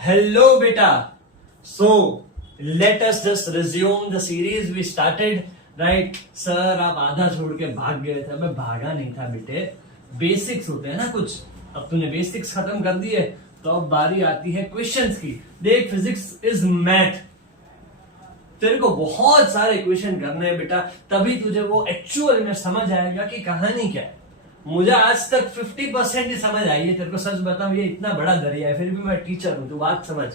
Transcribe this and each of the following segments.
Hello, beta. So let us just resume the series we started. Right, sir आप आधा छोड़ के भाग गए थे. मैं भागा नहीं था बेटे. बेसिक्स होते हैं ना कुछ. अब तूने बेसिक्स खत्म कर दिए तो अब बारी आती है क्वेश्चंस की. देख, फिजिक्स इज मैथ. तेरे को बहुत सारे क्वेश्चन करने हैं बेटा, तभी तुझे वो एक्चुअल में समझ आएगा कि कहानी क्या है. मुझे आज तक 50% ही समझ आई है. तेरे को सच बताऊं, ये इतना बड़ा दरिया है, फिर भी मैं टीचर हूं, तू बात समझ.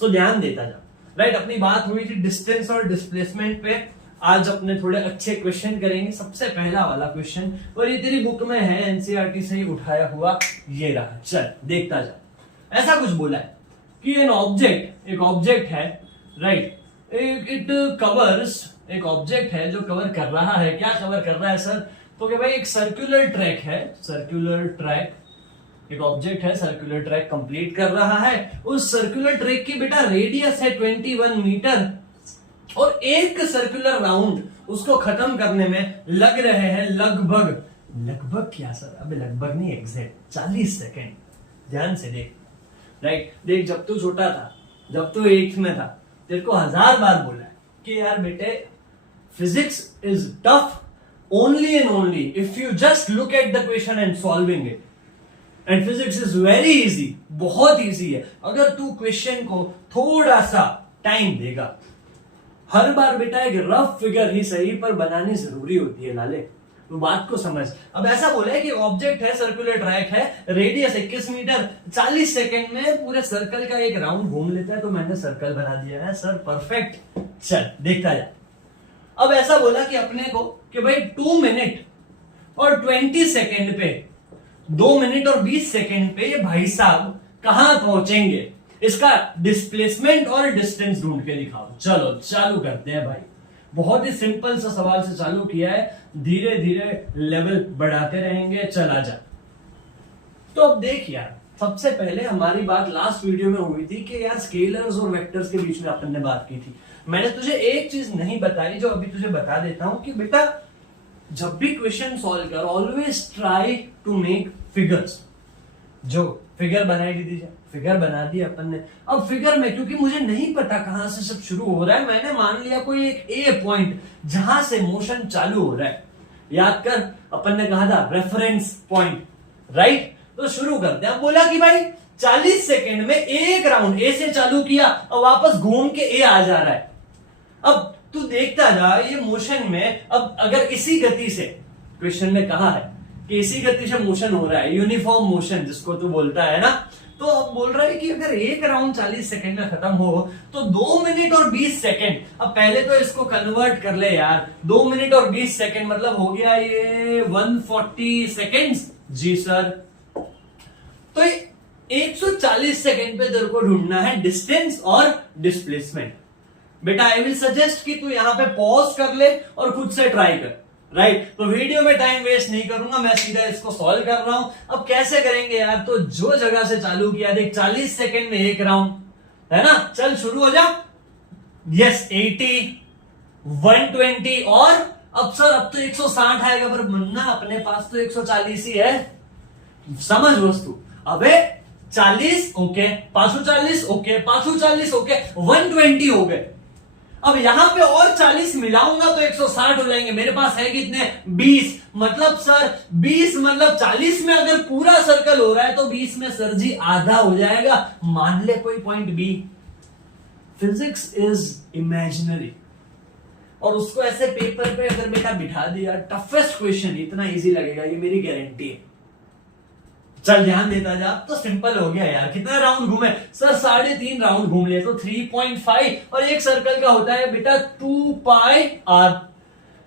सो ध्यान देता जा. राइट, अपनी बात हुई थी डिस्टेंस और डिस्प्लेसमेंट पे. आज अपने थोड़े अच्छे क्वेश्चन करेंगे. सबसे पहला वाला क्वेश्चन, और ये तेरी बुक में है, एनसीईआरटी से ही उठाया हुआ, ये रहा. चल देखता जा. ऐसा कुछ बोला है कि एक ऑब्जेक्ट है. राइट, इट कवर्स, एक ऑब्जेक्ट है जो कवर कर रहा है. क्या कवर कर रहा है सर? तो कि भाई एक सर्कुलर ट्रैक है. सर्कुलर ट्रैक, एक ऑब्जेक्ट है, सर्कुलर ट्रैक कंप्लीट कर रहा है. उस सर्कुलर ट्रैक की बेटा रेडियस है 21 मीटर और एक सर्कुलर राउंड उसको खत्म करने में लग रहे हैं लगभग क्या सर? अबे लगभग नहीं, एग्जैक्ट 40 सेकेंड. ध्यान से देख. राइट, देख, जब तू छोटा था, जब तू 8th में था, तेरे को 1000 बार बोला है कि यार बेटे, physics is tough only and only if you just look at the question and solving it. And physics is very easy, बहुत easy है अगर तू क्वेश्चन को थोड़ा सा टाइम देगा. हर बार बेटा एक रफ फिगर ही सही पर बनानी जरूरी होती है लाले. तो बात को समझ. अब ऐसा बोला है कि ऑब्जेक्ट है, सर्कुलर ट्रैक है, रेडियस 21 मीटर, 40 सेकेंड में पूरे सर्कल का एक राउंड घूम लेता है. तो मैंने सर्कल बना दिया है सर. परफेक्ट. चल देखता जा. अब ऐसा बोला कि अपने को कि भाई 2 मिनट और 20 सेकेंड पे, 2 मिनट और 20 सेकेंड पे ये भाई साहब कहां पहुंचेंगे, इसका डिस्प्लेसमेंट और डिस्टेंस ढूंढ के दिखाओ. चलो चालू करते हैं भाई. बहुत ही सिंपल सा सवाल से चालू किया है, धीरे धीरे लेवल बढ़ाते रहेंगे. चला जा. तो अब देख यार, सबसे पहले हमारी बात लास्ट वीडियो में हुई थी कि यार स्केलर्स और वेक्टर्स के बीच में अपन ने बात की थी. मैंने तुझे एक चीज नहीं बताई जो अभी तुझे बता देता हूं कि बेटा, जब भी क्वेश्चन सॉल्व कर, always try to make figures. जो फिगर बनाई दी, फिगर बना दी अपन ने. अब फिगर में क्योंकि मुझे नहीं पता कहां से सब शुरू हो रहा है, मैंने मान लिया कोई एक ए पॉइंट जहां से मोशन चालू हो रहा है. याद कर, अपन ने कहा था रेफरेंस पॉइंट. राइट, तो शुरू करते हैं. बोला कि भाई 40 सेकेंड में एक राउंड ए से चालू किया और वापस घूम के ए आ जा रहा है. अब तू देखता जा ये मोशन में. अब अगर इसी गति से, क्वेश्चन में कहा है कि इसी गति से मोशन हो रहा है, यूनिफॉर्म मोशन जिसको तू बोलता है ना, तो अब बोल रहा है कि अगर एक राउंड 40 सेकेंड में खत्म हो तो 2 मिनट और 20 सेकेंड. अब पहले तो इसको कन्वर्ट कर ले यार. 2 मिनट और 20 सेकेंड मतलब हो गया ये 140 सेकेंड्स. जी सर. तो 140 सेकेंड पे तेरे को ढूंढना है डिस्टेंस और डिस्प्लेसमेंट. बेटा आई विल सजेस्ट कि तू यहां पे पॉज कर ले और खुद से ट्राई कर. राइट, तो वीडियो में टाइम वेस्ट नहीं करूंगा, मैं सीधा इसको सॉल्व कर रहा हूं. अब कैसे करेंगे यार? तो जो जगह से चालू किया, देख 40 सेकेंड में एक राउंड है ना. चल शुरू हो जा. यस, 80, 120 और अब सर अब तो 160 आएगा. पर मन्ना अपने पास तो 140 ही है. समझ वस्तु. अबे 40 ओके, 540 ओके, 540 ओके, 120 हो गए. अब यहां पे और 40 मिलाऊंगा तो 160 हो जाएंगे. मेरे पास है कितने? 20. मतलब सर 20 मतलब 40 में अगर पूरा सर्कल हो रहा है तो 20 में सर जी आधा हो जाएगा. मान ले कोई point B. Physics is imaginary और उसको ऐसे पेपर पे अगर बेटा बिठा दिया, टफेस्ट क्वेश्चन इतना इजी लगेगा, ये मेरी गारंटी है. चल ध्यान देता जा. तो सिंपल हो गया यार. कितना राउंड घूमे सर? 3.5 राउंड घूम लिए तो 3.5 और एक सर्कल का होता है बेटा 2 पाई आर.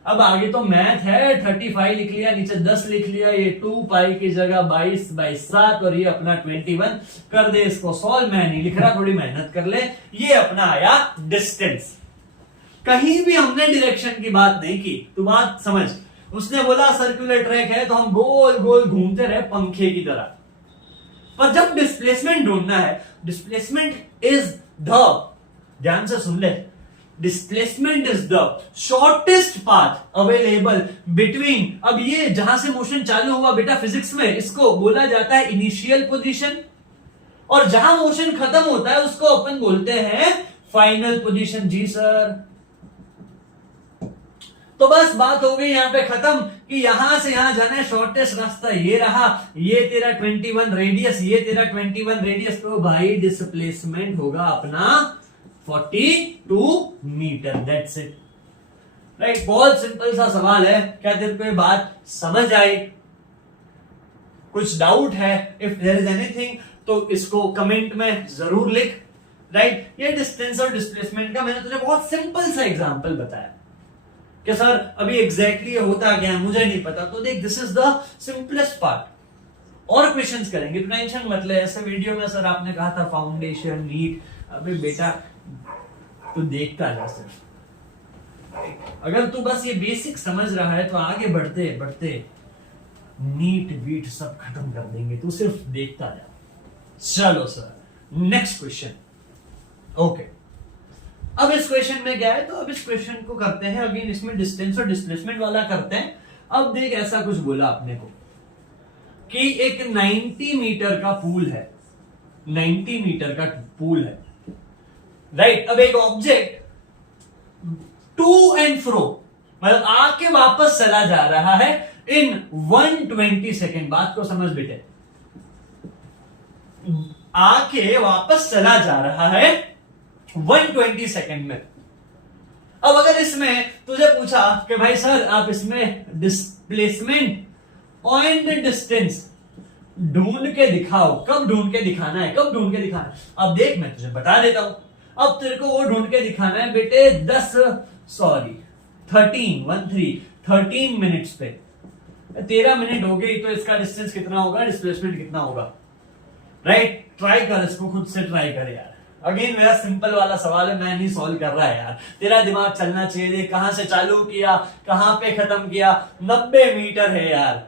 अब आगे तो मैथ है. 35 लिख लिया, नीचे 10 लिख लिया. ये 2 पाई की जगह 22/7 और ये अपना 21 कर दे. इसको सॉल्व. मैं नहीं लिख रहा, थोड़ी मेहनत कर ले. ये अपना आया डिस्टेंस. कहीं भी हमने डायरेक्शन की बात नहीं की. तू बात समझ. उसने बोला सर्कुलर ट्रैक है तो हम गोल गोल घूमते रहे पंखे की तरह. पर जब डिस्प्लेसमेंट ढूंढना है, डिस्प्लेसमेंट इज द, ध्यान से सुन ले, displacement is the shortest path available between. अब ये जहां से मोशन चालू हुआ बेटा फिजिक्स में, इसको बोला जाता है इनिशियल पोजीशन और जहां मोशन खत्म होता है उसको अपन बोलते हैं फाइनल पोजीशन। जी सर। तो बस बात हो गई यहां पे खत्म कि यहां से यहां जाना है, शॉर्टेस्ट रास्ता ये रहा, ये तेरा 21 रेडियस, ये तेरा 21 रेडियस, तो भाई डिस्प्लेसमेंट होगा अपना 42 मीटर। That's it, right. बहुत सिंपल सा सवाल है। क्या तेरे को ये बात समझ आई? कुछ डाउट है? इफ देयर इज एनीथिंग तो इसको कमेंट में जरूर लिख, राइट। ये डिस्टेंस और डिस्प्लेसमेंट का मैंने तुझे बहुत सिंपल सा एग्जांपल बताया कि सर अभी एग्जैक्टली होता क्या है मुझे नहीं पता, तो देख this is the simplest part. और क्वेश्चंस करेंगे, तो टेंशन मत ले। ऐसे वीडियो में सर आपने कहा था फाउंडेशन नीट, अभी बेटा तू देखता जा सिर्फ। अगर तू बस ये बेसिक समझ रहा है तो आगे बढ़ते बढ़ते नीट बीट सब खत्म कर देंगे, तू सिर्फ देखता जा। चलो सर नेक्स्ट क्वेश्चन। ओके, अब इस क्वेश्चन में क्या है, तो अब इस क्वेश्चन को करते हैं अगेन, इसमें डिस्टेंस और डिस्प्लेसमेंट वाला करते हैं। अब देख ऐसा कुछ बोला आपने को कि एक 90 मीटर का पूल है, 90 मीटर का पूल है, राइट। अब एक ऑब्जेक्ट टू एंड फ्रो, मतलब आके वापस चला जा रहा है इन 120 सेकेंड। बात को समझ बेटे, आके वापस चला जा रहा है 120 सेकेंड में। अब अगर इसमें तुझे पूछा कि भाई सर आप इसमें डिस्प्लेसमेंट एंड डिस्टेंस ढूंढ के दिखाओ, कब ढूंढ के दिखाना है, कब ढूंढ के दिखाना है? अब देख मैं तुझे बता देता हूं। अब तेरे को वो ढूंढ के दिखाना है बेटे 13 मिनट्स पे। 13 मिनट हो गई तो इसका डिस्टेंस कितना होगा, डिस्प्लेसमेंट कितना होगा, राइट। ट्राई कर, इसको खुद से ट्राई कर यार। अगेन मेरा सिंपल वाला सवाल है, मैं नहीं सॉल्व कर रहा है यार, तेरा दिमाग चलना चाहिए। देख कहां से चालू किया, कहां पे खत्म किया, 90 मीटर है यार।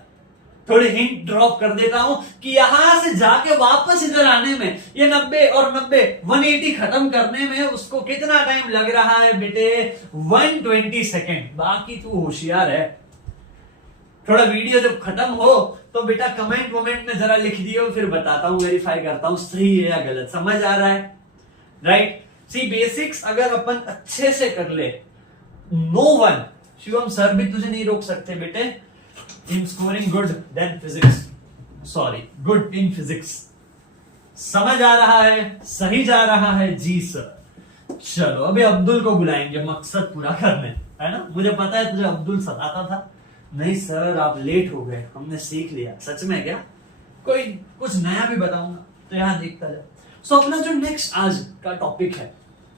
थोड़ी हिंट ड्रॉप कर देता हूं कि यहां से जाके वापस इधर आने में ये 90 और 90 180 खत्म करने में उसको कितना टाइम लग रहा है बेटे, 120 सेकेंड। बाकी तू होशियार है, थोड़ा वीडियो जब खत्म हो तो बेटा कमेंट वोमेंट में जरा लिख दियो, फिर बताता हूं, वेरीफाई करता हूं सही है या गलत, समझ आ रहा है, राइट। सी बेसिक्स अगर अपन अच्छे से कर ले, नो वन, शिवम सर भी तुझे नहीं रोक सकते बेटे in scoring good than physics, sorry good in physics. समझ आ रहा है, सही जा रहा है? जी सर। चलो अभी अब्दुल को बुलाएंगे मकसद पूरा करने, है ना। मुझे पता है तुझे अब्दुल सताता था, नहीं सर आप लेट हो गए, हमने सीख लिया। सच में क्या? कोई कुछ नया भी बताऊंगा तो यहां देखता जाए। सो अपना जो नेक्स्ट आज का टॉपिक है,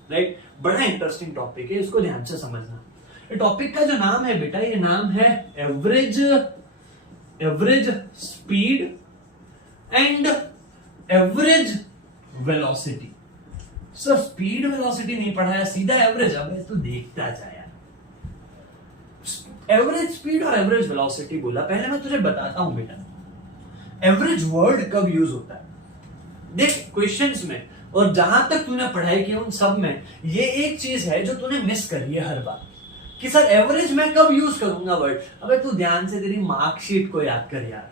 राइट, बड़ा इंटरेस्टिंग टॉपिक है, इसको ध्यान से समझना। ये टॉपिक का जो नाम है बेटा, ये नाम है average speed and average velocity. Sir speed velocity नहीं पढ़ाया, सीधा एवरेज। अब तू देखता जा यार, एवरेज स्पीड और एवरेज वेलोसिटी बोला। पहले मैं तुझे बताता हूं बेटा एवरेज वर्ड कब यूज होता है। देख क्वेश्चंस में और जहां तक तूने पढ़ाई की उन सब में ये एक चीज है जो तूने मिस करी है हर बार, कि सर एवरेज मैं कब यूज करूंगा वर्ड। अबे तू ध्यान से तेरी मार्कशीट को याद कर यार।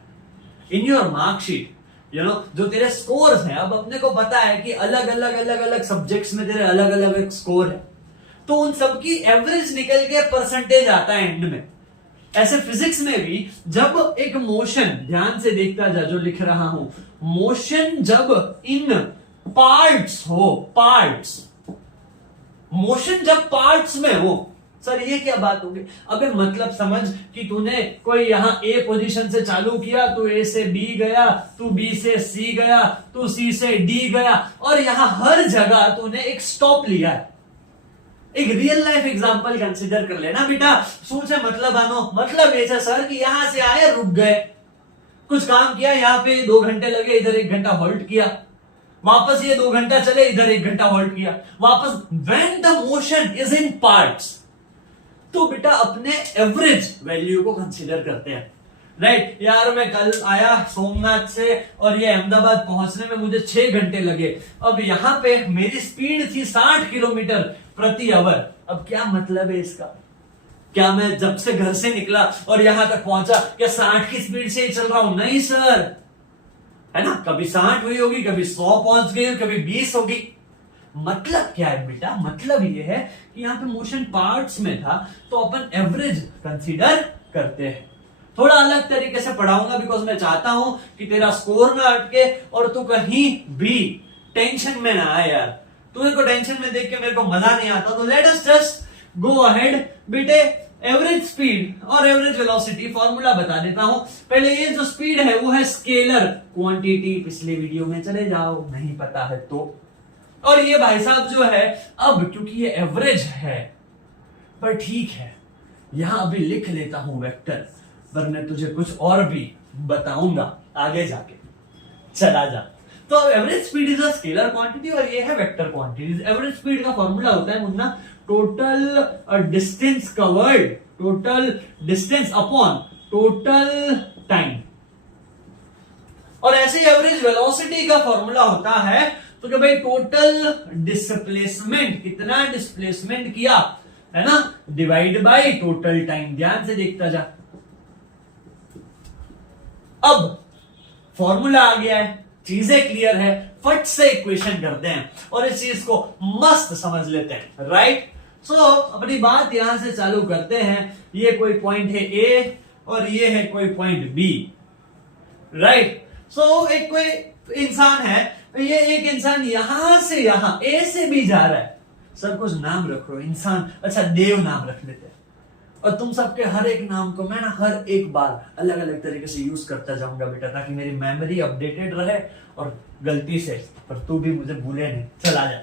In your marksheet you know जो तेरे स्कोर्स हैं, अब अपने को पता है कि अलग अलग सब्जेक्ट्स में तेरे अलग अलग स्कोर है, तो उन सबकी एवरेज निकल के परसेंटेज आता है एंड में। ऐसे फिजिक्स में भी जब एक मोशन, ध्यान से देखता जा जो लिख रहा हूं, मोशन जब इन पार्ट्स हो, पार्ट्स, मोशन जब पार्ट्स में हो, सर ये क्या बात होगी? अबे मतलब समझ कि तूने कोई यहां ए पोजीशन से चालू किया, तू ए से बी गया, तू बी से सी गया, तू सी से डी गया, और यहां हर जगह तूने एक स्टॉप लिया है। एक रियल लाइफ एग्जांपल कंसीडर कर लेना बेटा, सोच है मतलब आनो, मतलब ऐसा सर कि यहां से आए रुक गए, कुछ काम किया, यहां पे 2 घंटे लगे, इधर 1 घंटा होल्ड किया, वापस ये 2 घंटा चले, इधर 1 घंटा होल्ड किया, वापस। When the motion is in parts, तो बेटा अपने एवरेज वैल्यू को कंसीडर करते हैं, राइट। यार मैं कल आया सोमनाथ से और ये अहमदाबाद पहुंचने में मुझे 6 घंटे लगे। अब यहां पे मेरी स्पीड थी 60 किलोमीटर प्रति आवर। अब क्या मतलब है इसका? क्या मैं जब से घर से निकला और यहां तक पहुंचा क्या 60 की स्पीड से ही चल रहा हूं? नहीं सर, है ना, कभी 60 हुई होगी, कभी 100 पहुंच गई, कभी 20 होगी। मतलब क्या है बेटा, मतलब ये है कि यहाँ पे मोशन पार्ट्स में था तो अपन एवरेज कंसीडर करते हैं। थोड़ा अलग तरीके से पढ़ाऊंगा बिकॉज मैं चाहता हूं कि तेरा स्कोर ना अटके और तू कहीं भी टेंशन में ना आए यार। तुझे को टेंशन में देख के मेरे को मजा नहीं आता। तो let us just go ahead बेटे। एवरेज स्पीड और एवरेज वेलोसिटी फॉर्मूला बता देता हूं। पहले ये जो स्पीड है वो है स्केलर क्वांटिटी, पिछले वीडियो में चले जाओ नहीं पता है तो। और ये भाई साहब जो है, अब क्योंकि ये एवरेज है, पर ठीक है यहां अभी लिख लेता हूं वेक्टर, पर मैं तुझे कुछ और भी बताऊंगा आगे जाके। चला जा। तो average speed is a scalar quantity और ये है वेक्टर क्वांटिटी। एवरेज स्पीड का फॉर्मूला होता है Munna total distance covered, total distance upon total time. और ऐसे ही एवरेज वेलोसिटी का फॉर्मूला होता है तो कि भाई टोटल डिस्प्लेसमेंट, कितना डिस्प्लेसमेंट किया है ना, डिवाइड बाय टोटल टाइम। ध्यान से देखता जा। अब फॉर्मूला आ गया है, चीजें क्लियर है, फट से इक्वेशन करते हैं और इस चीज को मस्त समझ लेते हैं। राइट। सो अपनी बात यहां से चालू करते हैं। ये कोई पॉइंट है ए और ये है कोई पॉइंट बी। राइट। सो एक कोई इंसान है, ये एक इंसान यहां से यहां ए से भी जा रहा है। सर कुछ नाम रखो इंसान, अच्छा देव नाम रख लेते हैं। और तुम सबके हर एक नाम को मैं ना हर एक बार अलग अलग तरीके से यूज करता जाऊंगा बेटा, ताकि मेरी मेमोरी अपडेटेड रहे और गलती से पर तू भी मुझे भूले नहीं। चला जा।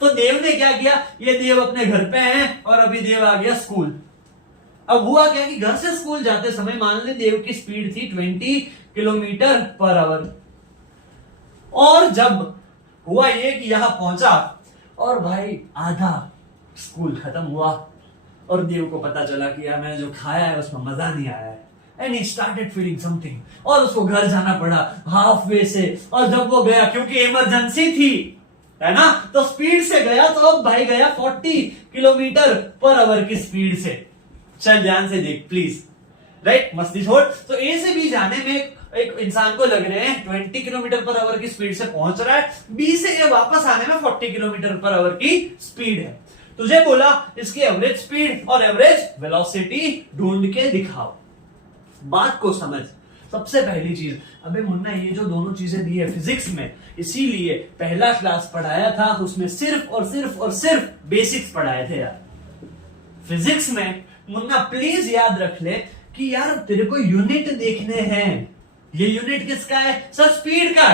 तो देव ने क्या किया, ये देव अपने घर पे है और अभी देव आ गया स्कूल। अब हुआ क्या कि घर से स्कूल जाते समय मान ले देव की स्पीड थी 20 किलोमीटर पर आवर। और जब हुआ ये कि यहां पहुंचा और भाई आधा स्कूल खत्म हुआ और देव को पता चला कि यार मैंने जो खाया है उसमें मजा नहीं आया है, and he started feeling something और उसको घर जाना पड़ा हाफ वे से। और जब वो गया क्योंकि इमरजेंसी थी, है ना, तो स्पीड से गया, तो अब भाई गया 40 किलोमीटर पर आवर की स्पीड से। चल ध्यान से देख प्लीज। राइट, मस्ती छोड़। तो ए से बी जाने में एक इंसान को लग रहे हैं 20 किलोमीटर पर आवर की स्पीड से पहुंच रहा है, बी से ए वापस आने में 40 किलोमीटर पर आवर की स्पीड है। तुझे बोला इसकी एवरेज स्पीड और एवरेज वेलोसिटी ढूंढ के दिखाओ। बात को समझ। सबसे पहली चीज, अबे मुन्ना ये जो दोनों चीजें दी है फिजिक्स में, इसीलिए पहला क्लास पढ़ाया था उसमें सिर्फ और सिर्फ और सिर्फ बेसिक्स पढ़ाए थे यार। फिजिक्स में मुन्ना प्लीज याद रख ले कि यार तेरे को यूनिट देखने हैं। ये यूनिट किसका है सर? स्पीड का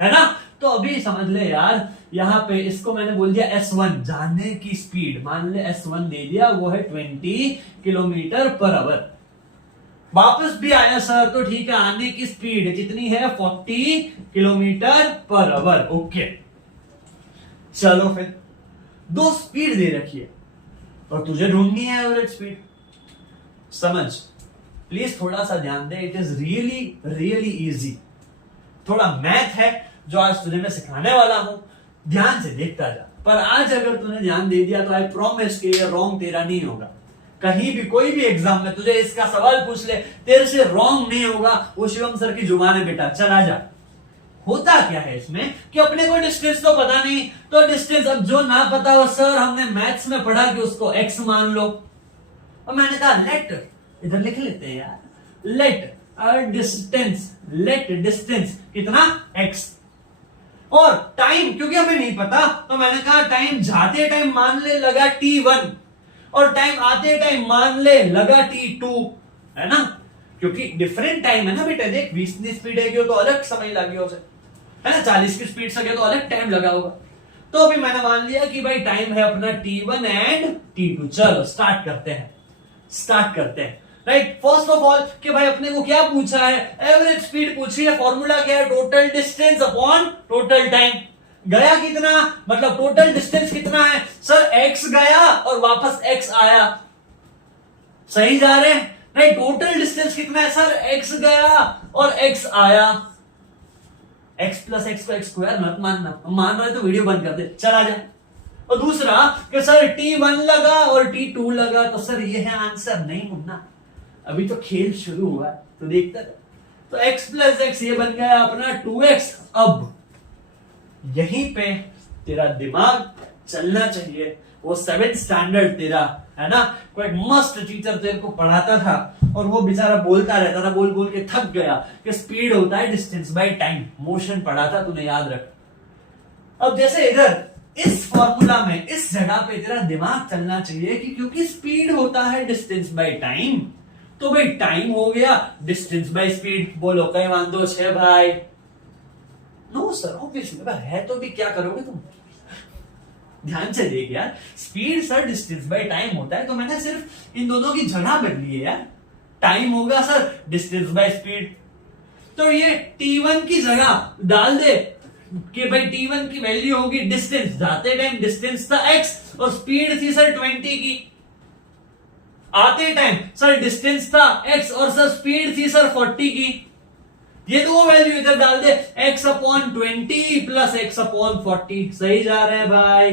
है ना। तो अभी समझ ले यार, यहां पे इसको मैंने बोल दिया S1 जाने की स्पीड, मान ले S1 दे दिया, वो है 20 किलोमीटर पर आवर। वापस भी आया सर तो ठीक है, आने की स्पीड कितनी है 40 किलोमीटर पर आवर। ओके चलो फिर दो स्पीड दे रखी है और तुझे ढूंढनी है एवरेज स्पीड। समझ प्लीज, थोड़ा सा ध्यान दे। It is really really easy. थोड़ा मैथ है जो आज तुझे मैं सिखाने वाला हूं, ध्यान से देखता जा। पर आज अगर तूने ध्यान दे दिया तो आई प्रॉमिस कि ये रॉन्ग तेरा नहीं होगा। कहीं भी कोई भी एग्जाम में तुझे इसका सवाल पूछ ले, तेरे से रॉन्ग नहीं होगा। वो शिवम सर की जुबान है बेटा। चला जा। होता क्या है इसमें कि अपने को डिस्टेंस तो पता नहीं, तो डिस्टेंस अब जो ना पता हो, सर हमने मैथ्स में पढ़ा कि उसको x मान लो। और मैंने कहा लेट, इधर लिख लेते हैं यार, लेट डिस्टेंस, लेट डिस्टेंस कितना x। और टाइम क्योंकि हमें नहीं पता, तो मैंने कहा टाइम जाते टाइम मान ले लगा t1 और टाइम आते टाइम मान ले लगा t2, है ना, क्योंकि डिफरेंट टाइम है ना बेटा। देख 20 की स्पीड है तो अलग समय लगे हो, है ना, 40 की स्पीड से गया तो अलग टाइम लगा होगा। तो अभी मैंने मान लिया कि भाई टाइम है अपना t1 एंड t2। चलो स्टार्ट करते हैं। राइट, फर्स्ट ऑफ ऑल कि भाई अपने को क्या पूछा है, एवरेज स्पीड पूछी है। फॉर्मूला क्या है, total distance upon total time. गया कितना, मतलब टोटल डिस्टेंस कितना है सर? x गया और वापस x आया। सही जा रहे हैं? नहीं, टोटल डिस्टेंस कितना है सर? x गया और x आया। x प्लस एक्स को एक्स स्क्वायर मत मानना, मान रहे तो वीडियो बंद कर दे, चला जा। और दूसरा कि सर t1 लगा और t2 लगा, तो सर ये है आंसर। नहीं मुन्ना, अभी तो खेल शुरू हुआ है, तो देखता रहे। तो x प्लस एक्स ये बन गया अपना 2x। अब यहीं पे तेरा दिमाग चलना चाहिए। वो 7th स्टैंडर्ड तेरा है ना, कोई मस्त टीचर तेरे को पढ़ाता था और वो बेचारा बोलता रहता था, बोल बोल के थक गया कि स्पीड होता है डिस्टेंस बाय टाइम। मोशन पढ़ा था तूने, याद रख। अब जैसे इधर इस फॉर्मूला में इस जगह पे तेरा दिमाग चलना चाहिए कि क्योंकि स्पीड होता है डिस्टेंस बाय टाइम, तो भाई टाइम हो गया डिस्टेंस बाय स्पीड। बोलो कहीं वांदो छे भाई? नो सर, ऑब्वियसली है तो भी क्या करोगे तुम? ध्यान से देख यार, speed sir distance by time होता है, तो मैंने सिर्फ इन दोनों की जगह बदली है यार। टाइम होगा सर डिस्टेंस बाय स्पीड, तो ये t1 की जगह डाल दे कि भाई t1 की वैल्यू होगी डिस्टेंस, जाते टाइम डिस्टेंस था x और स्पीड थी सर 20 की। आते टाइम सर डिस्टेंस था x और सर स्पीड थी सर 40 की। ये दो वैल्यू इधर डाल दे, x/20 प्लस x/40। सही जा रहे हैं भाई?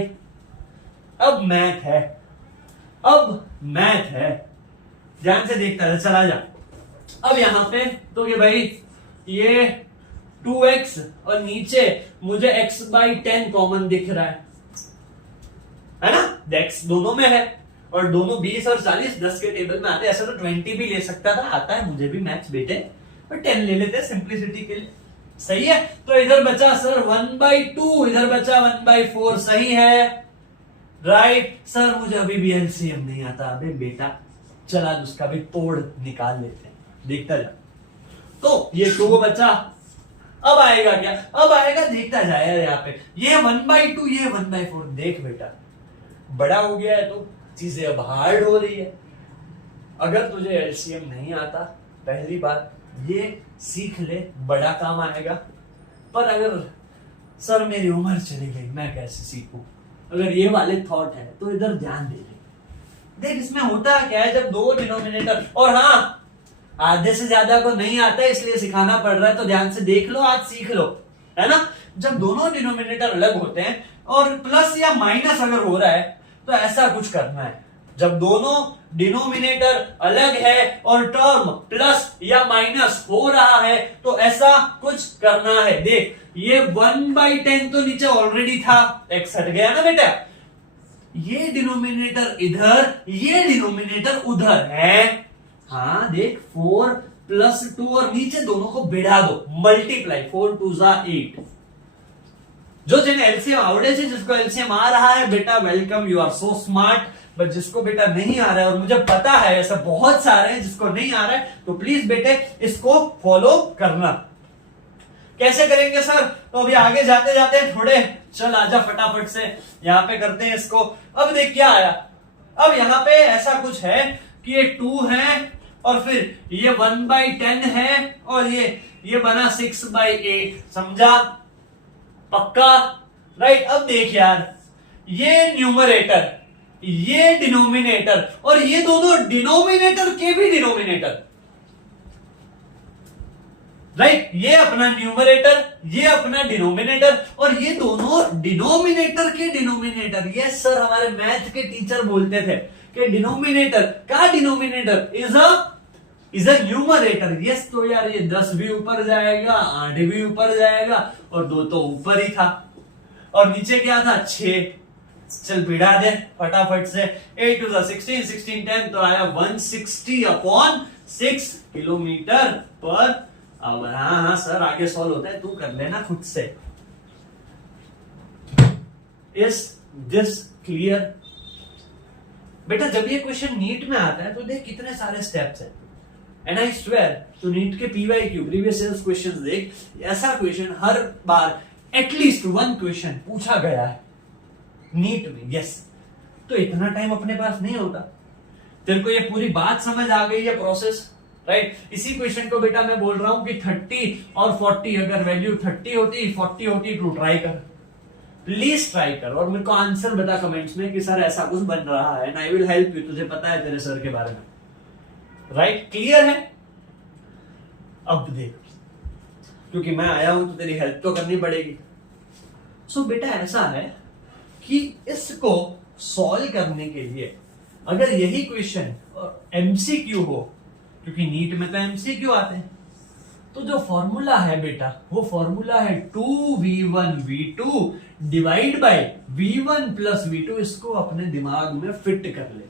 अब मैथ है, अब मैथ है, ध्यान से देखता है, चला जा। अब यहां पे तो ये भाई ये 2x और नीचे मुझे x/10 कॉमन दिख रहा है ना? x दोनों में है और दोनों 20 और 40 10 के टेबल में आते हैं। ऐसा तो 20 भी ले सकता था, आता है मुझे भी मैथ्स बेटे, पर 10 ले लेते हैं सिंप्लिसिटी के लिए। सही है, तो इधर बचा सर 1/2, इधर बचा 1/4। सही है, राइट सर। मुझे अभी भी एलसीएम नहीं आता। अबे बेटा चला उसका भी तोड़ निकाल लेते हैं, देखता जा। तो ये 2 बचा, अब आएगा क्या? अब आएगा, देखता जाए यहाँ पे, ये 1/2 ये 1/4। देख बेटा बड़ा हो गया है तो चीजें अब हार्ड हो रही है। अगर तुझे एलसीएम नहीं आता, पहली बात ये सीख ले, बड़ा काम आएगा। पर अगर सर मेरी उम्र चली गई, मैं कैसे सीखूं, अगर ये वाले थॉट है तो इधर ध्यान दे ले। देख इसमें होता क्या है, जब 2 डिनोमिनेटर, और हाँ आधे से ज्यादा को नहीं आता है इसलिए सिखाना पड़ रहा है, तो ध्यान से देख लो, आज सीख लो, है ना। जब दोनों डिनोमिनेटर अलग होते हैं और प्लस या माइनस अगर हो रहा है तो ऐसा कुछ करना है। जब दोनों डिनोमिनेटर अलग है और टर्म प्लस या माइनस हो रहा है तो ऐसा कुछ करना है। देख ये 1/10 तो नीचे ऑलरेडी था, x हट गया ना बेटा। ये डिनोमिनेटर इधर, ये डिनोमिनेटर उधर है। हाँ देख 4 + 2 और नीचे दोनों को बिठा दो, मल्टीप्लाई, 4 × 2 = 8। जो जिन्हें एलसीएम आवड़े से, जिसको एलसीएम आ रहा है बेटा welcome, you are so smart. But जिसको बेटा नहीं आ रहा है, और मुझे पता है ऐसा बहुत सारे हैं जिसको नहीं आ रहा है, तो प्लीज बेटे इसको फॉलो करना। कैसे करेंगे सर? तो अभी आगे जाते जाते थोड़े, चल आजा फटाफट से यहां पे करते हैं इसको। अब देख क्या आया, अब यहां पे ऐसा कुछ है कि ये 2 है और फिर ये 1/10 है और ये बना 6/8। समझा? पक्का? राइट। अब देख यार, ये न्यूमरेटर, ये डिनोमिनेटर और ये दोनों डिनोमिनेटर के भी डिनोमिनेटर, राइट। ये अपना न्यूमरेटर, ये अपना डिनोमिनेटर और ये दोनों डिनोमिनेटर के डिनोमिनेटर। यस सर, हमारे मैथ के टीचर बोलते थे कि डिनोमिनेटर का denominator is a numerator. Yes, तो यार ये 10 भी ऊपर जाएगा, 8 भी ऊपर जाएगा और 2 तो ऊपर ही था और नीचे क्या था 6। चल भिड़ा दे फटाफट से, 8 × 16 16 10 तो आया 160/6 किलोमीटर पर आवर। हाँ सर आगे सॉल्व होता है, तू कर लेना खुद से। Is this clear? बेटा जब ये क्वेश्चन नीट में आता है तो देख कितने सारे स्टेप्स हैं, एंड आई स्वेयर तो नीट के PYQ प्रीवियस ईयर क्वेश्चंस देख, ऐसा क्वेश्चन हर बार एटलीस्ट 1 क्वेश्चन पूछा गया है नीट में। यस, तो इतना टाइम अपने पास नहीं होता। तेरे को ये पूरी बात समझ आ गई है, प्रोसेस, राइट। इसी क्वेश्चन को बेटा मैं बोल रहा हूं कि 30 और 40, अगर वैल्यू 30 होती 40 होती तो ट्राई कर, प्लीज ट्राई कर और मेरे को आंसर बता कमेंट्स में कि सर ऐसा कुछ बन रहा है, and I will help you. तुझे पता है तेरे सर के बारे में, राइट। क्लियर है? अब देख, क्योंकि मैं आया हूं तो तेरी हेल्प तो करनी पड़ेगी। सो बेटा ऐसा है कि इसको सॉल्व करने के लिए अगर यही क्वेश्चन MCQ हो, क्योंकि नीट में तो MCQ आते हैं, तो जो फॉर्मूला है बेटा वो फॉर्मूला है 2v1v2 divide by v1 plus v2। इसको अपने दिमाग में फिट कर ले।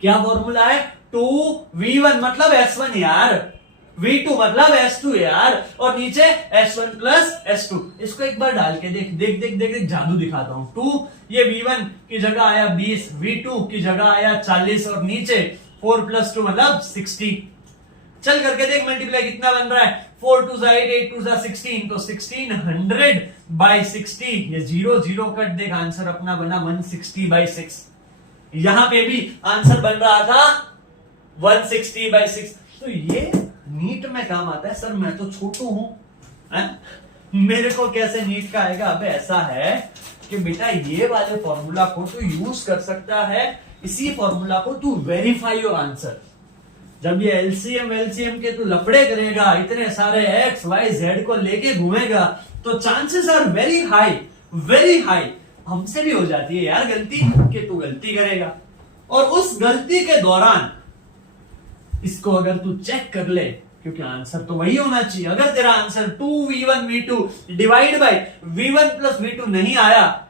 क्या फॉर्मूला है? 2v1 मतलब s1 यार, v2 मतलब s2 यार, और नीचे s1 प्लस s2। इसको एक बार डाल के देख देख देख देख, देख जादू दिखाता हूं। 2 ये v1 की जगह आया 20, v2 की जगह आया 40 और नीचे 4 प्लस 2 मतलब 60। चल करके देख मल्टीप्लाई कितना बन रहा है। 4 2 8 8 2 16, तो 1600 बाई 60। ये 0 0 कट देख, आंसर अपना बना 160/6। यहां पे भी आंसर बन रहा था 160/6। तो ये नीट में काम आता है। सर मैं तो छोटू हूं, मेरे को कैसे नीट का आएगा? अबे ऐसा है कि बेटा ये वाले फॉर्मूला को तू यूज कर सकता है, इसी फॉर्मूला को तू वेरीफाई योर आंसर। जब ये एलसीएम के तू लफड़े करेगा, इतने सारे एक्स वाई जेड को लेके घूमेगा, तो चांसेस आर वेरी हाई हमसे भी हो जाती है यार गलती, कि तू गलती करेगा। और उस गलती के दौरान इसको अगर तू चेक कर ले, क्योंकि आंसर तो वही होना चाहिए। अगर तेरा answer 2v1v2 divide by v1 plus v2 नहीं आया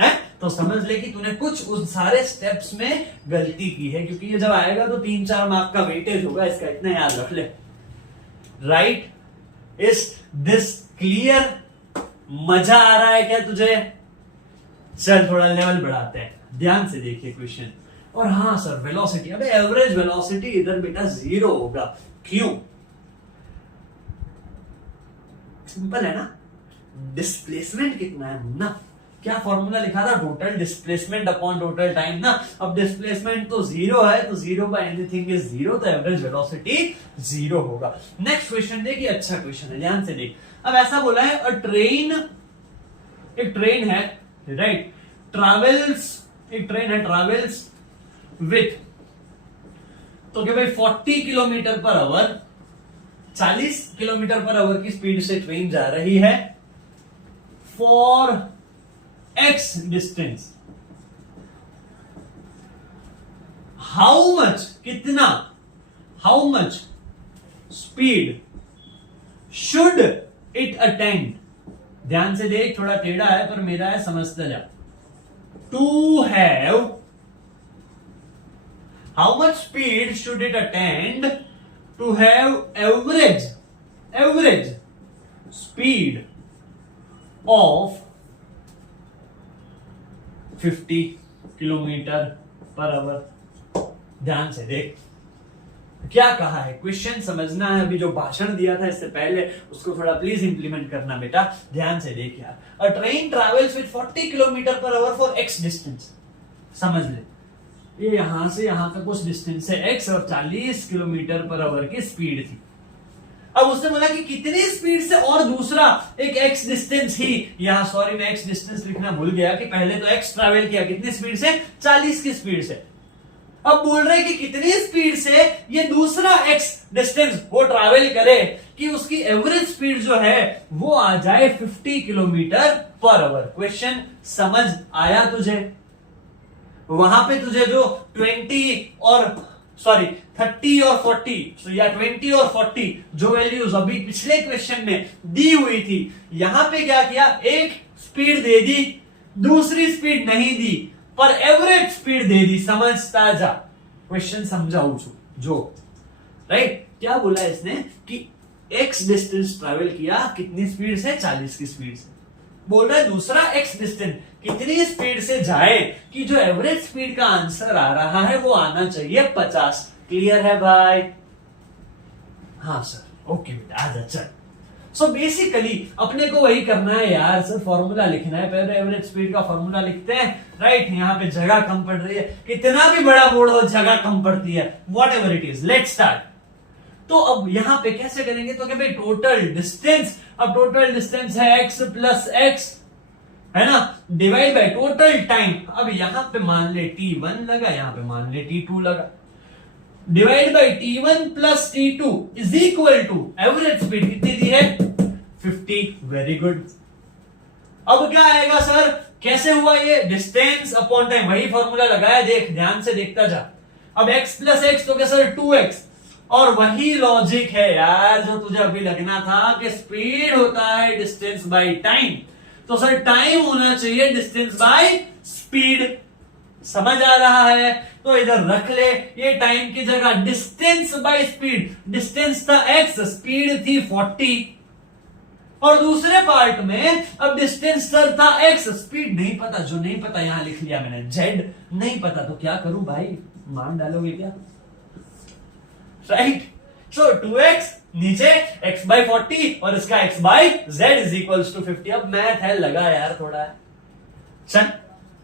है, तो समझ ले कि तूने कुछ उस सारे स्टेप्स में गलती की है। क्योंकि ये जब आएगा तो 3-4 मार्क का वेटेज होगा इसका, इतना याद रख ले। राइट? Is this clear? मजा आ रहा है क्या तुझे? चल थोड़ा लेवल बढ़ाते हैं, ध्यान से देखिए क्वेश्चन। और हाँ सर वेलोसिटी, अबे एवरेज वेलोसिटी इधर बेटा 0 होगा। क्यों? सिंपल है ना, डिस्प्लेसमेंट कितना है मुन्ना? क्या फॉर्मूला लिखा था? Total displacement upon total time ना। अब डिस्प्लेसमेंट तो 0 है, तो 0 बाय एनीथिंग इज 0, तो एवरेज वेलोसिटी 0 होगा। नेक्स्ट क्वेश्चन देखिए, अच्छा क्वेश्चन है, ध्यान से देख। अब ऐसा बोला है एक ट्रेन है, राइट, ट्रेवल्स विथ, तो क्या भाई 40 kilometre per hour, 40 kilometre per hour की स्पीड से ट्रेन जा रही है for x distance. How much, कितना, how much speed should it attend? ध्यान से देख, थोड़ा टेढ़ा है पर मेरा है, समझते जा। To have, how much speed should it attend to have average speed of 50 kilometre per hour. ध्यान से देख क्या कहा है, क्वेश्चन समझना है। अभी जो भाषण दिया था इससे पहले उसको थोड़ा प्लीज इंप्लीमेंट करना बेटा, ध्यान से देख यार। अ train travels with 40 kilometre per hour for x distance. समझ ले, ये यहां से यहां तक कुछ डिस्टेंस है x, और 40 किलोमीटर पर आवर की स्पीड थी। अब उसने बोला कि कितनी स्पीड से, और दूसरा एक x डिस्टेंस ही, यहां सॉरी मैं x डिस्टेंस लिखना भूल गया, कि पहले तो x ट्रैवल किया कितनी स्पीड से, 40 की स्पीड से। अब बोल रहे कि कितनी स्पीड से ये दूसरा x डिस्टेंस वो ट्रैवल करे कि उसकी एवरेज स्पीड जो है वो आ जाए 50 किलोमीटर पर आवर। क्वेश्चन समझ आया तुझे? वहां पे तुझे जो 30 और 40 या 20 और 40 जो वैल्यूज अभी पिछले क्वेश्चन में दी हुई थी, यहां पे क्या किया, एक स्पीड दे दी, दूसरी स्पीड नहीं दी, पर एवरेज स्पीड दे दी। समझता जा, क्वेश्चन समझाऊ जो, राइट? क्या बोला इसने कि x डिस्टेंस ट्रैवल किया कितनी स्पीड से, 40 की स्पीड से। बोल रहा है दूसरा x डिस्टेंस कितनी स्पीड से जाए कि जो एवरेज स्पीड का आंसर आ रहा है वो आना चाहिए 50। क्लियर है भाई? हाँ सर, ओके बेटा, आजा चल। सो बेसिकली अपने को वही करना है यार सर, फॉर्मूला लिखना है। पहले एवरेज स्पीड का फॉर्मूला लिखते हैं, राइट? यहाँ पे जगह कम पड़ रही है, कितना भी बड़ा बोर्ड हो जगह कम पड़ती है, what ever it is. Let's start. तो अब यहां पे कैसे करेंगे, तो क्या भाई टोटल डिस्टेंस, अब टोटल डिस्टेंस है x प्लस x, है ना, डिवाइड बाय टोटल टाइम। अब यहां पे मान ले t1 लगा, यहां पे मान ले t2 लगा, divide by t1 plus t2 is equal to average speed कितनी दी है, 50। Very good. अब क्या आएगा सर, कैसे हुआ ये, डिस्टेंस अपॉन टाइम, वही फॉर्मूला लगाया, देख ध्यान से देखता जा। अब x प्लस x तो क्या सर 2x, और वही लॉजिक है यार जो तुझे अभी लगना था कि स्पीड होता है डिस्टेंस बाय टाइम, तो सर टाइम होना चाहिए डिस्टेंस बाय स्पीड। समझ आ रहा है? तो इधर रख ले, ये टाइम की जगह डिस्टेंस बाय स्पीड, डिस्टेंस था x, स्पीड थी 40, और दूसरे पार्ट में अब डिस्टेंस सर था x, स्पीड नहीं पता, जो नहीं पता यहां लिख लिया मैंने z, नहीं पता तो क्या करूं भाई, मान डालोगे क्या? राइट, सो 2x नीचे x by 40 और इसका x by z is equals to 50। अब मैथ है लगा यार थोड़ा, चल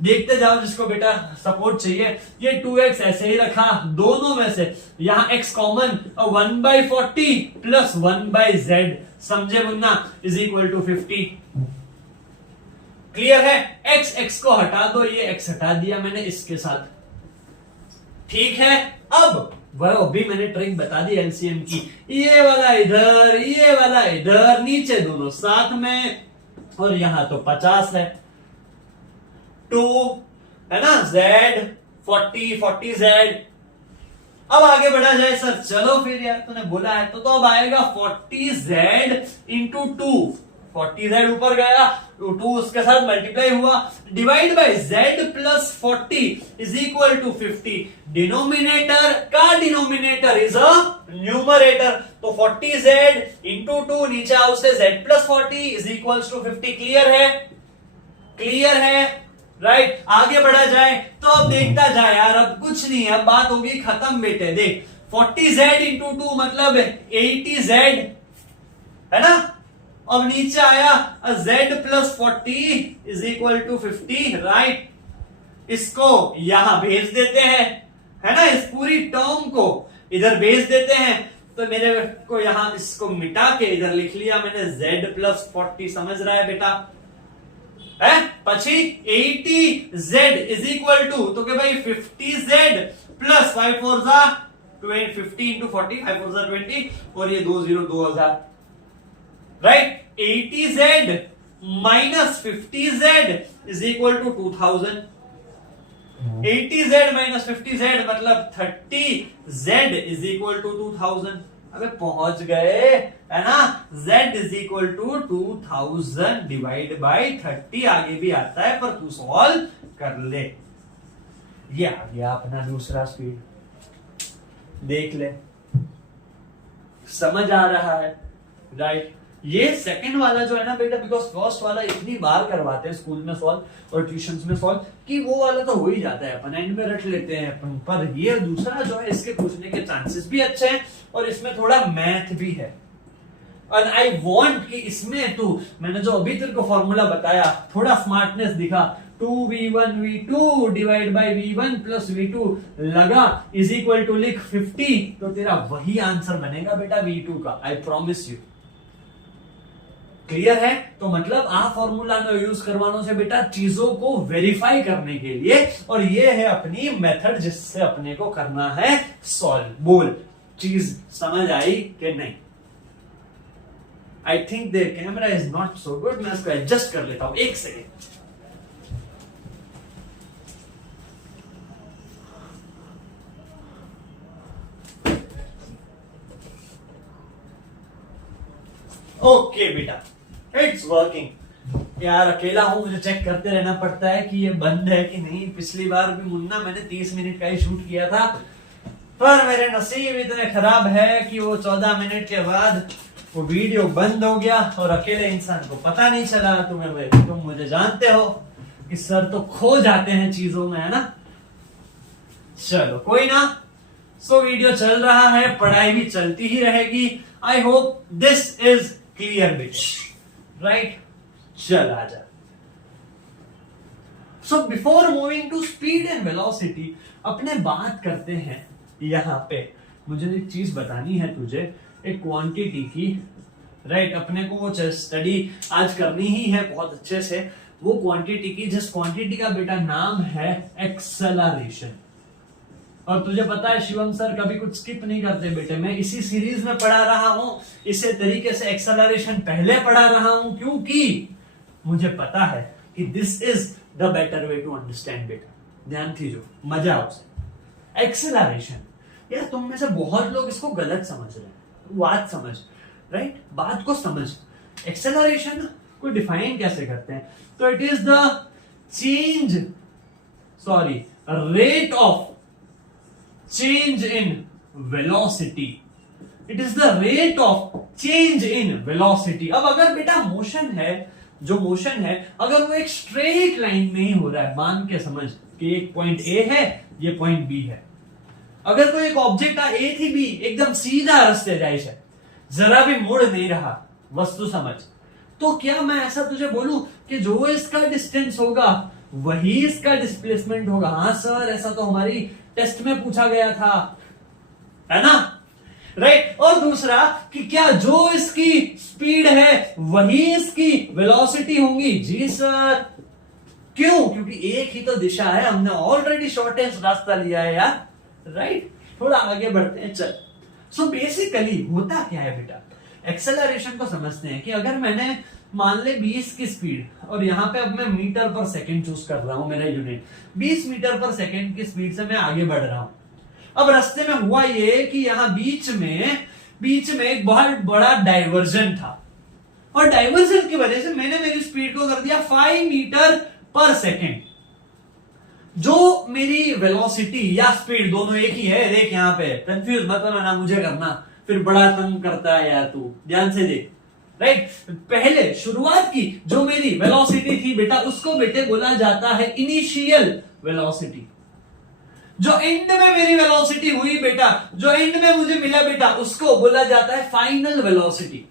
देखते जाओ जिसको बेटा सपोर्ट चाहिए। ये 2x ऐसे ही रखा, दोनों में से यहां x common, 1 by 40 plus 1 by z, समझे मुन्ना, इज इक्वल टू 50। क्लियर है? x को हटा दो, ये x हटा दिया मैंने इसके साथ, ठीक है। अब वह अभी मैंने ट्रिक बता दी एलसीएम की, ये वाला इधर, ये वाला इधर, नीचे दोनों साथ में, और यहां तो 50 है, 2 है ना, z 40 z। अब आगे बढ़ा जाए सर, चलो फिर यार तूने बोला है तो अब आएगा 40z इंटू 2, 40z ऊपर गया, 2 उसके साथ मल्टीप्लाई हुआ, divide by z plus 40 is equal to 50। Denominator का डिनोमिनेटर इज अ न्यूमरेटर, तो 40z इंटू 2 नीचे आओ से z plus 40 is equal to 50। Clear है? क्लियर है? राइट, आगे बढ़ा जाए तो अब देखता जाए यार, अब कुछ नहीं है, अब बात होगी खत्म बेटे। देख 40z इंटू 2 मतलब 80z है ना, अब नीचे आया z plus 40 is equal to 50। Right, इसको यहां भेज देते हैं, है ना, इस पूरी टर्म को इधर भेज देते हैं, तो मेरे को यहां इसको मिटा के इधर लिख लिया मैंने z प्लस 40, समझ रहा है बेटा? है पची 80z इज इक्वल टू, तो के भाई 50z प्लस 5 4 जा 50 इंटू 40, 5 4 जा 20, और ये 2 0 2000। Right, 80z minus 50z is equal to 2000। 80z minus 50z मतलब 30z इज इक्वल टू 2000। अबे पहुंच गए, है ना, z is equal to 2000 divide by 30, आगे भी आता है पर तू सॉल्व कर ले। ये आ गया अपना दूसरा स्पीड, देख ले, समझ आ रहा है? राइट, ये सेकंड वाला जो है ना बेटा, बिकॉज फर्स्ट वाला इतनी बार करवाते हैं स्कूल में सॉल्व और ट्यूशंस में सॉल्व कि वो वाला तो हो ही जाता है, अपन एंड में रट लेते हैं अपन, पर ये दूसरा जो है इसके पूछने के चांसेस भी अच्छे हैं और इसमें थोड़ा मैथ भी है। और आई वांट कि इसमें तू, मैंने जो अभी तेरे को फॉर्मूला बताया, थोड़ा स्मार्टनेस दिखा, 2v1 v2 divide by v1 plus v2 लगा इज इक्वल टू लिख 50, तो तेरा वही आंसर बनेगा बेटा v2 का, आई प्रॉमिस यू। क्लियर है? तो मतलब आ फॉर्मूला में यूज करवाने से बेटा चीजों को वेरीफाई करने के लिए, और ये है अपनी मेथड जिससे अपने को करना है सॉल्व। बोल, चीज समझ आई कि नहीं? I think the camera is not so good, मैं इसको एडजस्ट कर लेता हूं, एक सेकेंड। ओके बेटा, इट्स वर्किंग। यार अकेला हूं, मुझे चेक करते रहना पड़ता है कि ये बंद है कि नहीं। पिछली बार भी मुन्ना मैंने 30 मिनट का ही शूट किया था, पर मेरे नसीब इतने खराब है कि वो 14 मिनट के बाद वो वीडियो बंद हो गया और अकेले इंसान को पता नहीं चला। तुम मुझे जानते हो कि सर तो खो जाते हैं चीजों में, है ना। चलो कोई ना, सो वीडियो चल रहा है, पढ़ाई भी चलती ही रहेगी। I hope this is clear bit, right. चल आजा। So before moving to speed and velocity, अपने बात करते हैं यहां पे। मुझे एक चीज बतानी है तुझे, एक क्वांटिटी की, राइट। अपने को वो स्टडी आज करनी ही है बहुत अच्छे से, वो क्वांटिटी की, जिस क्वांटिटी का बेटा नाम है एक्सेलरेशन। और तुझे पता है शिवम सर कभी कुछ स्किप नहीं करते बेटे, मैं इसी सीरीज में पढ़ा रहा हूं, इसी तरीके से एक्सेलरेशन पहले पढ़ा रहा हूं, क्योंकि मुझे पता है कि this is the better way to understand बेटा। ध्यान दीजिए, मजा उसे। एक्सेलरेशन यार तुम में से बहुत लोग इसको गलत समझ रहे हैं, बात समझ, राइट, बात को समझ। एक्सेलरेशन को डिफाइन कैसे करते हैं? तो it is the rate of change in velocity. It is the rate of change in velocity. अब अगर बेटा मोशन है, जो मोशन है अगर वो एक स्ट्रेट लाइन में ही हो रहा है, मान के समझ कि एक पॉइंट ए है, ये पॉइंट बी है, अगर कोई एक ऑब्जेक्ट ए थी बी एकदम सीधा रास्ते जाए है, जरा भी मुड़ नहीं रहा, वस्तु समझ, तो क्या मैं ऐसा तुझे बोलूं कि जो इसका डिस्टेंस होगा वही इसका डिस्प्लेसमेंट होगा? हाँ सर, ऐसा तो हमारी टेस्ट में पूछा गया था, है ना, राइट। और दूसरा कि क्या जो इसकी स्पीड है वही इसकी वेलोसिटी होंगी? जी सर। क्यों? क्योंकि एक ही तो दिशा है, हमने ऑलरेडी शॉर्टेस्ट रास्ता लिया है यार, राइट। थोड़ा आगे बढ़ते हैं, चल। सो बेसिकली होता क्या है बेटा, एक्सेलरेशन को समझते हैं कि अगर मैंने मान ले 20 की स्पीड, और यहां पे अब मैं मीटर पर सेकंड चूज कर रहा हूं, मेरा यूनिट 20 मीटर पर सेकंड की स्पीड से मैं आगे बढ़ रहा हूं। अब रास्ते में हुआ ये कि यहां बीच में एक बहुत बड़ा डाइवर्जन था, और डाइवर्जन की वजह से मैंने मेरी स्पीड को कर दिया 5 मीटर पर सेकंड। जो मेरी वेलोसिटी या स्पीड दोनों एक ही है, देख यहां पे कंफ्यूज मत होना, मुझे करना फिर बड़ा तंग करता है यार तू, ध्यान से देख, राइट। पहले शुरुआत की जो मेरी वेलोसिटी थी बेटा, उसको बेटे बोला जाता है इनिशियल वेलोसिटी। जो एंड में मेरी वेलोसिटी हुई बेटा, जो एंड में मुझे मिला बेटा, उसको बोला जाता है फाइनल वेलोसिटी।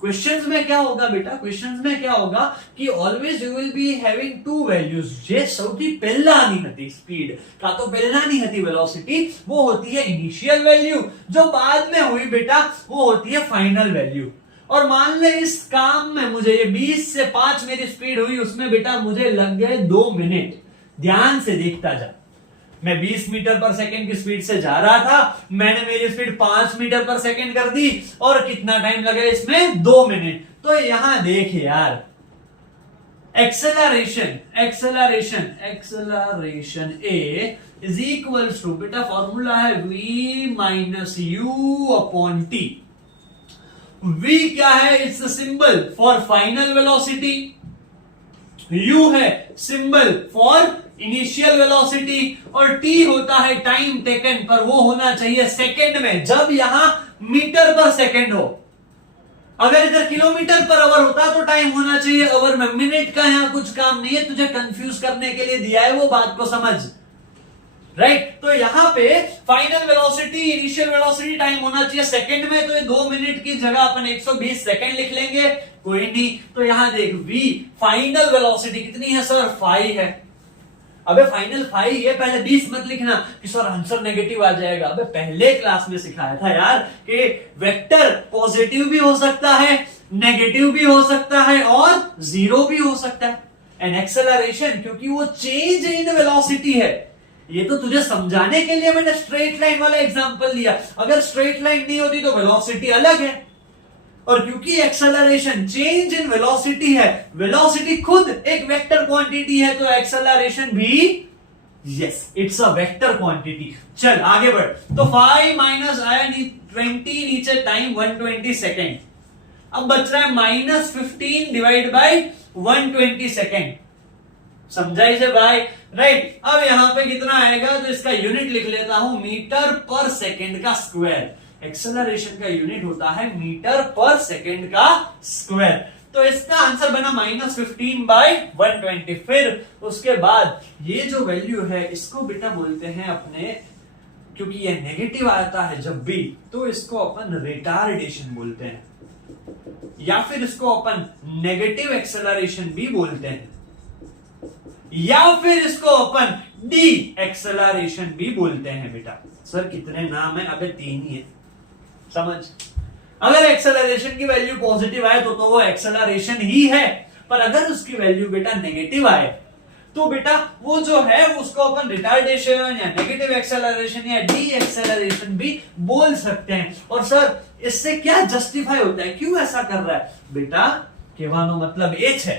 क्वेश्चंस में क्या होगा बेटा, क्वेश्चंस में क्या होगा कि always you will be having two values. जे सौथी पहलानी हती स्पीड का तो पहलानी हती वेलोसिटी, वो होती है इनिशियल वैल्यू। जो बाद में हुई बेटा वो होती है फाइनल वैल्यू। और मान ले इस काम में मुझे ये 20 से 5 मेरी स्पीड हुई, उसमें बेटा मुझे लग गए 2 मिनट। ध्यान से देखता जा, मैं 20 मीटर पर सेकंड की स्पीड से जा रहा था, मैंने मेरी स्पीड 5 मीटर पर सेकंड कर दी, और कितना टाइम लगा इसमें? 2 मिनट। तो यहां देख यार, acceleration a is equal to बेटा, फॉर्मूला है v minus u upon t. v क्या है? It's the symbol for final velocity, u है सिंबल फॉर इनिशियल वेलोसिटी, और t होता है टाइम टेकन, पर वो होना चाहिए सेकंड में, जब यहां मीटर पर सेकंड हो। अगर इधर किलोमीटर पर आवर होता तो टाइम होना चाहिए आवर में, मिनट का यहां कुछ काम नहीं है, तुझे कंफ्यूज करने के लिए दिया है, वो बात को समझ, राइट। तो यहां पे final velocity initial velocity time होना चाहिए सेकंड में, तो ये 2 मिनट की जगह अपन 120 सेकंड लिख लेंगे, कोई नहीं। तो यहां देख v फाइनल वेलोसिटी कितनी है सर? 5 है। अबे फाइनल 5 है, पहले 20 मत लिखना कि सर आंसर नेगेटिव आ जाएगा। अबे पहले क्लास में सिखाया था यार कि वेक्टर पॉजिटिव भी हो सकता है, नेगेटिव भी हो सकता है, और जीरो भी हो सकता है। एंड एक्सेलरेशन क्योंकि वो चेंज इन वेलोसिटी है, ये तो तुझे समझाने के लिए मैंने स्ट्रेट लाइन वाला एग्जांपल लिया। अगर स्ट्रेट लाइन नहीं होती तो वेलोसिटी अलग है, और क्योंकि एक्सेलरेशन चेंज इन वेलोसिटी है, वेलोसिटी खुद एक वेक्टर क्वांटिटी है, तो एक्सेलरेशन भी yes it's a vector quantity. चल आगे बढ़। तो 5 माइनस आया 20, नीचे टाइम 120 सेकेंड। अब बच रहा है -15 डिवाइड बाय 120 सेकेंड। समझा इसे भाई, राइट। अब यहां पे कितना आएगा, तो इसका यूनिट लिख लेता हूं, मीटर पर सेकेंड का स्क्वायर। एक्सेलरेशन का यूनिट होता है मीटर पर सेकेंड का स्क्वायर। तो इसका आंसर बना -15 बाय 120। फिर उसके बाद ये जो वैल्यू है इसको बेटा बोलते हैं अपने, क्योंकि ये नेगेटिव आता है जब भी, तो इसको अपन रिटार्डेशन बोलते हैं, या फिर इसको अपन नेगेटिव एक्सेलरेशन भी बोलते हैं, या फिर इसको अपन डी एक्सेलरेशन भी बोलते हैं। बेटा सर कितने नाम है? अबे 3 ही है, समझ। अगर एक्सेलरेशन की वैल्यू पॉजिटिव आए तो वो एक्सेलरेशन ही है, पर अगर उसकी वैल्यू बेटा नेगेटिव आए तो बेटा वो जो है उसको अपन रिटार्डेशन या नेगेटिव एक्सेलरेशन या डी एक्सेलरेशन भी बोल सकते हैं। और सर इससे क्या जस्टिफाई होता है, क्यों ऐसा कर रहा है? बेटा कहવાનો मतलब એ છે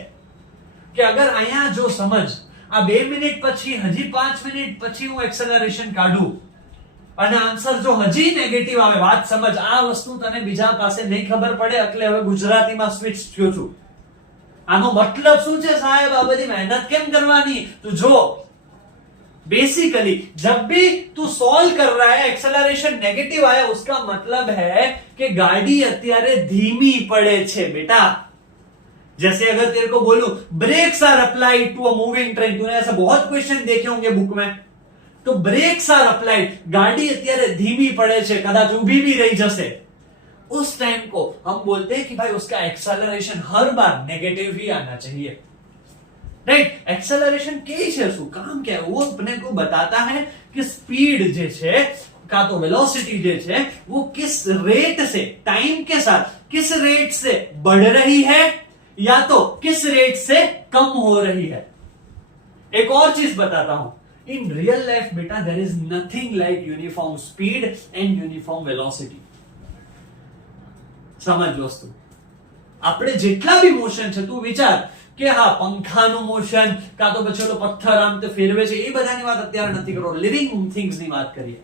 કે અગર અહીંયા જો સમજ આ 2 મિનિટ પછી હજી 5 મિનિટ પછી હું એક્સેલરેશન કાઢું, અને આન્સર જો હજી નેગેટિવ આવે, વાત સમજ, આ વસ્તુ તને બીજા પાસે નહીં ખબર પડે એટલે હવે ગુજરાતીમાં સ્વિચ થયો છું. આનો મતલબ શું છે સાહેબ, આ બધી મહેનત કેમ કરવાની? તો જો बेसिकली जब भी तू सॉल्व कर रहा है एक्सेलरेशन नेगेटिव आया, उसका मतलब है कि गाड़ी અત્યારે ધીમી પડે છે बेटा. जैसे अगर तेरे को बोलूं brakes are applied to a moving train, तूने ऐसा बहुत क्वेश्चन देखे होंगे बुक में, तो ब्रेक्स आर अप्लाइड, गाड़ी અત્યારે ધીમી પડે છે, કદાચ ઊભી भी रही जैसे, उस टाइम को हम बोलते हैं कि भाई उसका एक्सेलरेशन हर बार नेगेटिव ही आना चाहिए. राइट? एक्सेलरेशन क्या है, શું કામ क्या है, वो अपने को बताता है कि स्पीड જે છે का तो वेलोसिटी જે છે वो किस रेट से, टाइम के साथ किस रेट से बढ़ रही है या तो किस रेट से कम हो रही है. एक और चीज बताता हूं, इन रियल लाइफ बेटा there is nothing like uniform speed and uniform velocity. સમજ વસ્તુ, આપણે જેટલા બી મોશન છે, તું વિચાર કે હા પંખાનું મોશન કા તો પછી ઓલો પથ્થર આમ તે ફેરવે છે, એ બધાની વાત અત્યારે નથી કરો, લિવિંગ थिंग्स ની વાત કરીએ.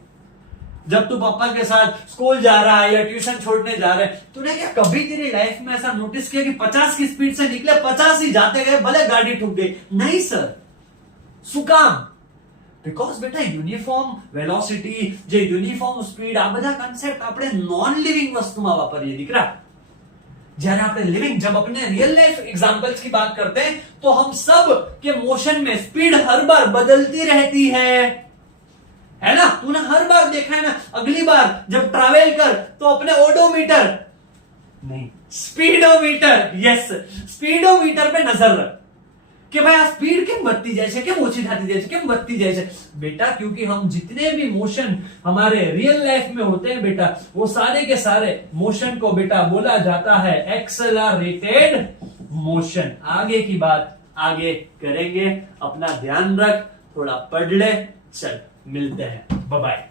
जब तू पापा के साथ स्कूल जा रहा है या ट्यूशन छोड़ने जा रहा है, तूने क्या कभी तेरी लाइफ में ऐसा नोटिस किया कि 50 की स्पीड से निकले 50 ही जाते गए, भले गाड़ी ठुक गई? नहीं सर. શું કામ? बिकॉज बेटा यूनिफॉर्म वेलोसिटी, જે यूनिफॉर्म स्पीड, આ બધા કન્સેપ્ટ આપણે નોન લિવિંગ વસ્તુમાં વાપરીએ દીકરા. જ્યારે આપણે लिविंग, जब अपने रियल लाइफ एग्जांपल्स की बात करते हैं तो हम सब के मोशन में स्पीड हर बार बदलती रहती है ना? तूने हर बार देखा है ना, अगली बार जब ट्रैवल कर तो अपने ओडोमीटर नहीं स्पीडोमीटर, यस स्पीडोमीटर पे नजर रख कि भाई आ स्पीड केम बढ़ती जाए છે, केम ओછી થતી જાય છે, केम बढ़ती जाए છે बेटा, क्योंकि हम जितने भी मोशन हमारे रियल लाइफ में होते हैं बेटा, वो सारे के सारे मोशन को बेटा बोला जाता है एक्सेलरेटेड मोशन. आगे की बात आगे करेंगे, अपना ध्यान रख, थोड़ा पढ़ ले, चल मिलते हैं, बाय बाय.